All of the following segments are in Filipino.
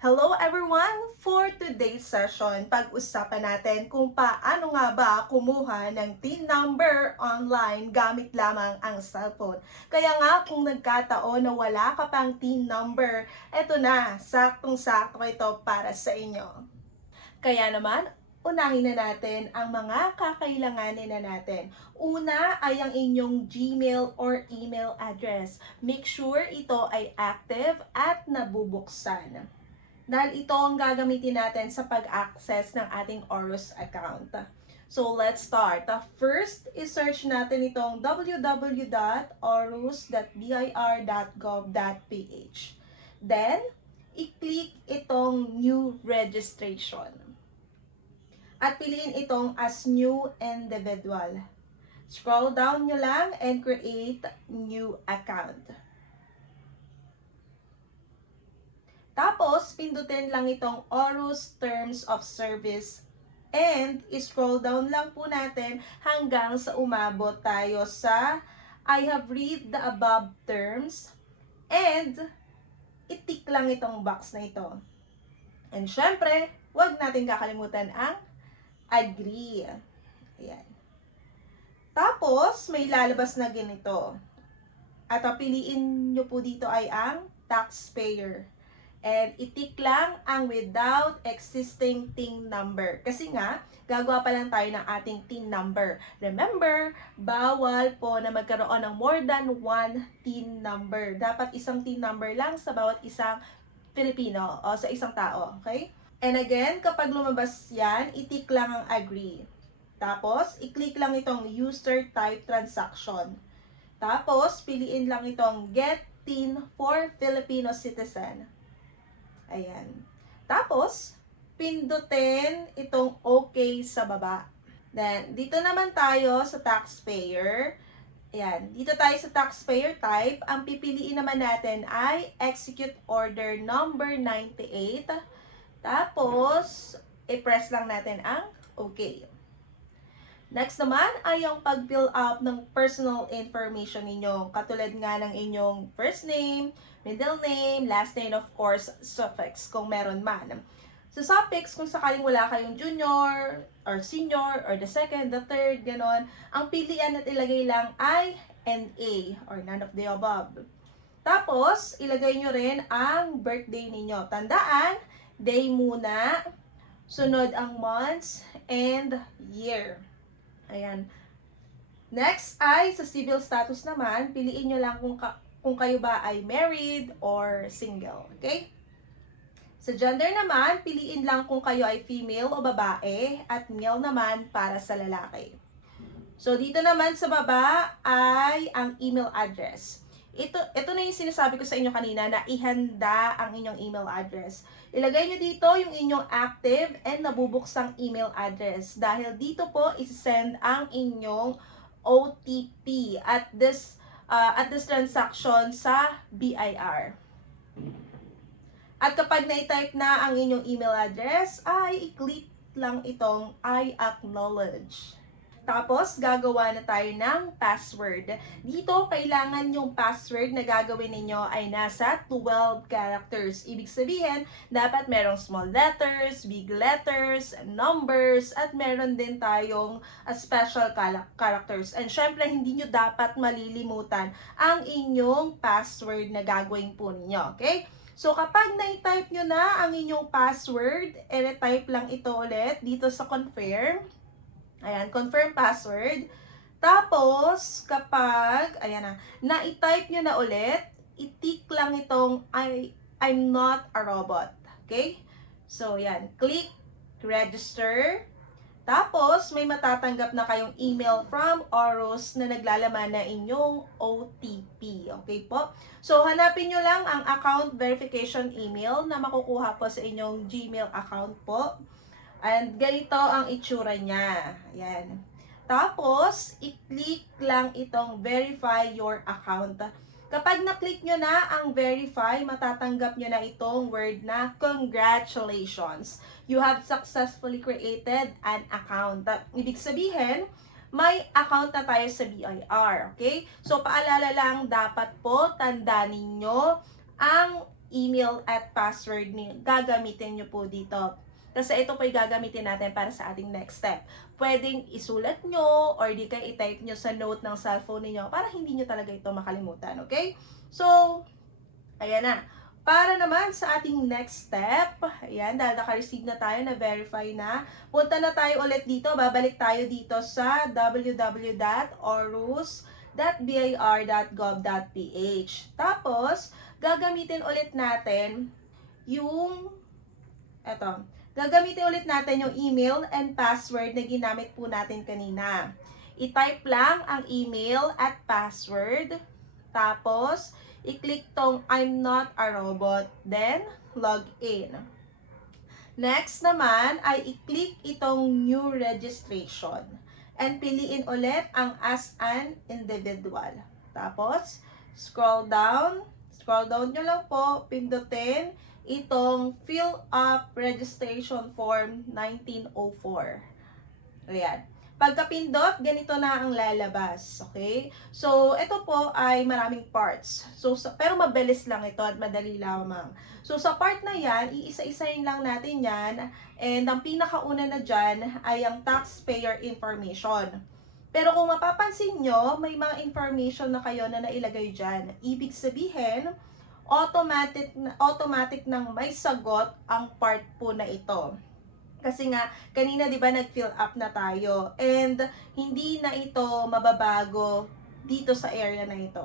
Hello everyone! For today's session, pag-usapan natin kung paano nga ba kumuha ng TIN number online gamit lamang ang cellphone. Kaya nga kung nagkataon na wala ka pang TIN number, eto na, saktong-sakto ito para sa inyo. Kaya naman, unahin na natin ang mga kakailanganin na natin. Una ay ang inyong Gmail or email address. Make sure ito ay active at nabubuksan. Dahil ito ang gagamitin natin sa pag-access ng ating Orus account. So, let's start. First, i-search natin itong www.orus.bir.gov.ph. Then, i-click itong New Registration. At piliin itong as New Individual. Scroll down nyo lang and create New Account. Tapos, pindutin lang itong Orus Terms of Service and scroll down lang po natin hanggang sa umabot tayo sa I have read the above terms and itik lang itong box na ito. And syempre, huwag natin kakalimutan ang agree. Ayan. Tapos, may lalabas na ganito. At piliin nyo po dito ay ang taxpayer. And itik lang ang without existing TIN number. Kasi nga, gagawa pa lang tayo ng ating TIN number. Remember, bawal po na magkaroon ng more than one TIN number. Dapat isang TIN number lang sa bawat isang Filipino o sa isang tao. Okay? And again, kapag lumabas yan, itik lang ang agree. Tapos, i-click lang itong user type transaction. Tapos, piliin lang itong get TIN for Filipino citizen. Ayan. Tapos, pindutin itong OK sa baba. Then, dito naman tayo sa taxpayer. Ayan. Dito tayo sa taxpayer type. Ang pipiliin naman natin ay Execute Order number 98. Tapos, i-press lang natin ang OK. Next naman ay yung pag-fill up ng personal information ninyo. Katulad nga ng inyong first name, middle name, last name, of course, suffix kung meron man. Sa suffix, kung sakaling wala kayong junior, or senior, or the second, the third, ganon, ang pilian at ilagay lang ay NA, or none of the above. Tapos, ilagay nyo rin ang birthday ninyo. Tandaan, day muna, sunod ang months, and year. Ayan. Next ay sa civil status naman, piliin nyo lang kung kayo ba ay married or single. Okay? Sa gender naman, piliin lang kung kayo ay female o babae at male naman para sa lalaki. So, dito naman sa baba ay ang email address. Ito na yung sinasabi ko sa inyo kanina na ihanda ang inyong email address. Ilagay nyo dito yung inyong active and nabubuksang email address. Dahil dito po isi-send ang inyong OTP at this transaction sa BIR. At kapag na-type na ang inyong email address, ay i-click lang itong I acknowledge. Tapos, gagawa na tayo ng password. Dito, kailangan yung password na gagawin ninyo ay nasa 12 characters. Ibig sabihin, dapat merong small letters, big letters, numbers, at meron din tayong special characters. And syempre, hindi nyo dapat malilimutan ang inyong password na gagawin po ninyo. Okay? So, kapag na-type nyo na ang inyong password, i-type lang ito ulit dito sa confirm. Ayan, confirm password. Tapos, kapag, ayan na, i-type nyo na ulit, i-tick lang itong I'm not a robot. Okay? So, yan. Click register. Tapos, may matatanggap na kayong email from Orus na naglalaman na inyong OTP. Okay po? So, hanapin nyo lang ang account verification email na makukuha po sa inyong Gmail account po. And ganito ang itsura niya. Ayan. Tapos, i-click lang itong verify your account. Kapag na-click nyo na ang verify, matatanggap nyo na itong word na congratulations. You have successfully created an account. Ibig sabihin, may account na tayo sa BIR. Okay? So, paalala lang, dapat po tandaan ninyo ang email at password niyo gagamitin nyo po dito. Kasi ito po yung gagamitin natin para sa ating next step. Pwedeng isulat nyo or di kayo i-type nyo sa note ng cellphone niyo para hindi nyo talaga ito makalimutan. Okay? So, ayan na. Para naman sa ating next step, ayan, dahil naka-receive na tayo, na-verify na, punta na tayo ulit dito, babalik tayo dito sa www.orus.bir.gov.ph. Tapos, gagamitin ulit natin yung, gagamitin ulit natin yung email and password na ginamit po natin kanina. I-type lang ang email at password, tapos, i-click tong I'm not a robot, then log in. Next naman ay i-click itong new registration and piliin ulit ang as an individual. Tapos, scroll down nyo lang po, pindutin itong fill up registration form 1904. Ayan. Pagkapindot, ganito na ang lalabas. Okay? So, ito po ay maraming parts. So, pero mabilis lang ito at madali lamang. So, sa part na yan, iisa-isahin lang natin yan. And ang pinakauna na dyan ay ang taxpayer information. Pero kung mapapansin nyo, may mga information na kayo na nailagay dyan. Ibig sabihin, automatic nang may sagot ang part po na ito. Kasi nga, kanina 'di ba nag-fill up na tayo and hindi na ito mababago dito sa area na ito.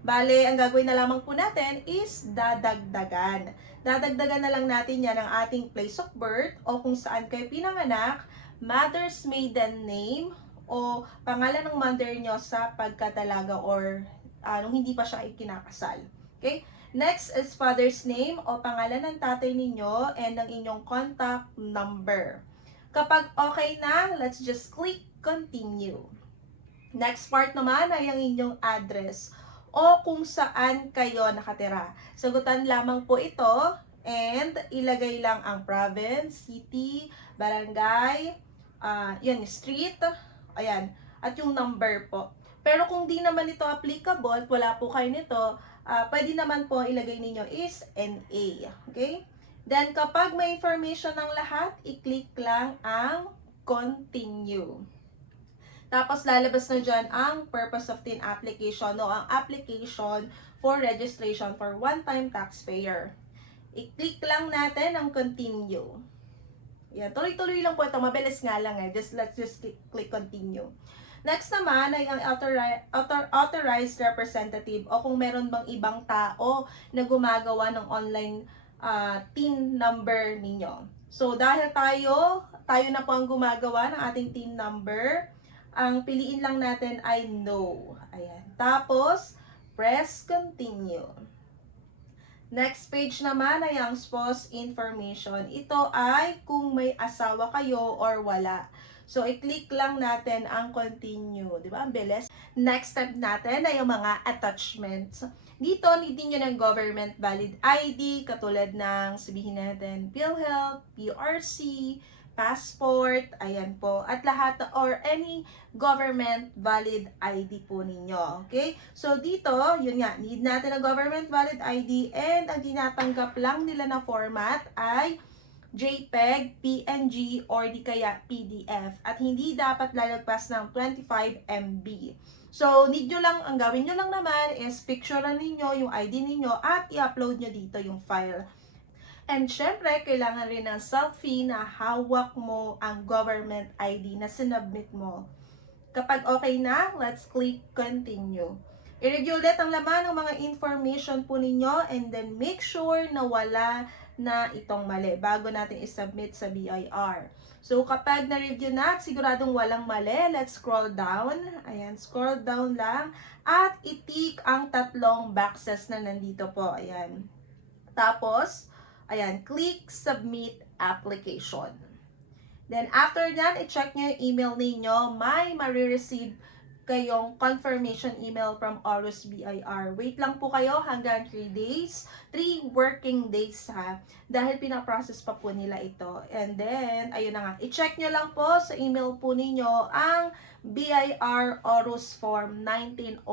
Bale, ang gagawin na lamang po natin is dadagdagan. Dadagdagan na lang natin yan ang ating place of birth o kung saan kayo pinanganak, mother's maiden name o pangalan ng mother nyo sa pagkatalaga or nung hindi pa siya ikinakasal. Okay? Next is father's name o pangalan ng tatay ninyo and ang inyong contact number. Kapag okay na, let's just click continue. Next part naman ay ang inyong address o kung saan kayo nakatira. Sagutan lamang po ito and ilagay lang ang province, city, barangay, yan, street, ayan, at yung number po. Pero kung di naman ito applicable, wala po kayo nito, pwede naman po ilagay ninyo is NA. Okay? Then, kapag may information ng lahat, i-click lang ang continue. Tapos, lalabas na dyan ang purpose of TIN application o ang application for registration for one-time taxpayer. I-click lang natin ang continue. Yan, tuloy-tuloy lang po ito. Mabilis nga lang eh. Let's just click continue. Next naman ay ang authorized representative o kung meron bang ibang tao na gumagawa ng online TIN number ninyo. So, dahil tayo na po ang gumagawa ng ating TIN number, ang piliin lang natin ay no. Ayan. Tapos, press continue. Next page naman ay ang spouse information. Ito ay kung may asawa kayo or wala. So, i-click lang natin ang continue. Di ba? Ang bilis. Next step natin ay yung mga attachments. Dito, need nyo ng government valid ID, katulad ng sabihin natin PhilHealth, PRC, passport, ayan po, at lahat or any government valid ID po ninyo. Okay? So, dito, yun nga, need natin ng government valid ID and ang tinatanggap lang nila na format ay JPEG, PNG, or di kaya PDF. At hindi dapat lalagpas ng 25 MB. So, need nyo lang, ang gawin nyo lang naman is picturean ninyo yung ID ninyo at i-upload nyo dito yung file. And syempre, kailangan rin ng selfie na hawak mo ang government ID na sinubmit mo. Kapag okay na, let's click continue. I-review ulit ang laman ng mga information po ninyo and then make sure na wala na itong mali bago natin i-submit sa BIR. So, kapag na-review na at siguradong walang mali, let's scroll down. Ayan, scroll down lang at i-tick ang tatlong boxes na nandito po. Ayan. Tapos, ayan, click submit application. Then, after that, i-check nyo yung email ninyo. May marireceive kayong confirmation email from Orus BIR. Wait lang po kayo hanggang 3 days, 3 working days ha, dahil pinaprocess pa po nila ito. And then, ayun na nga, i-check nyo lang po sa email po ninyo ang BIR Orus Form 1904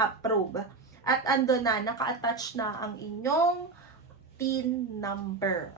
approve. At ando na, naka-attach na ang inyong TIN number.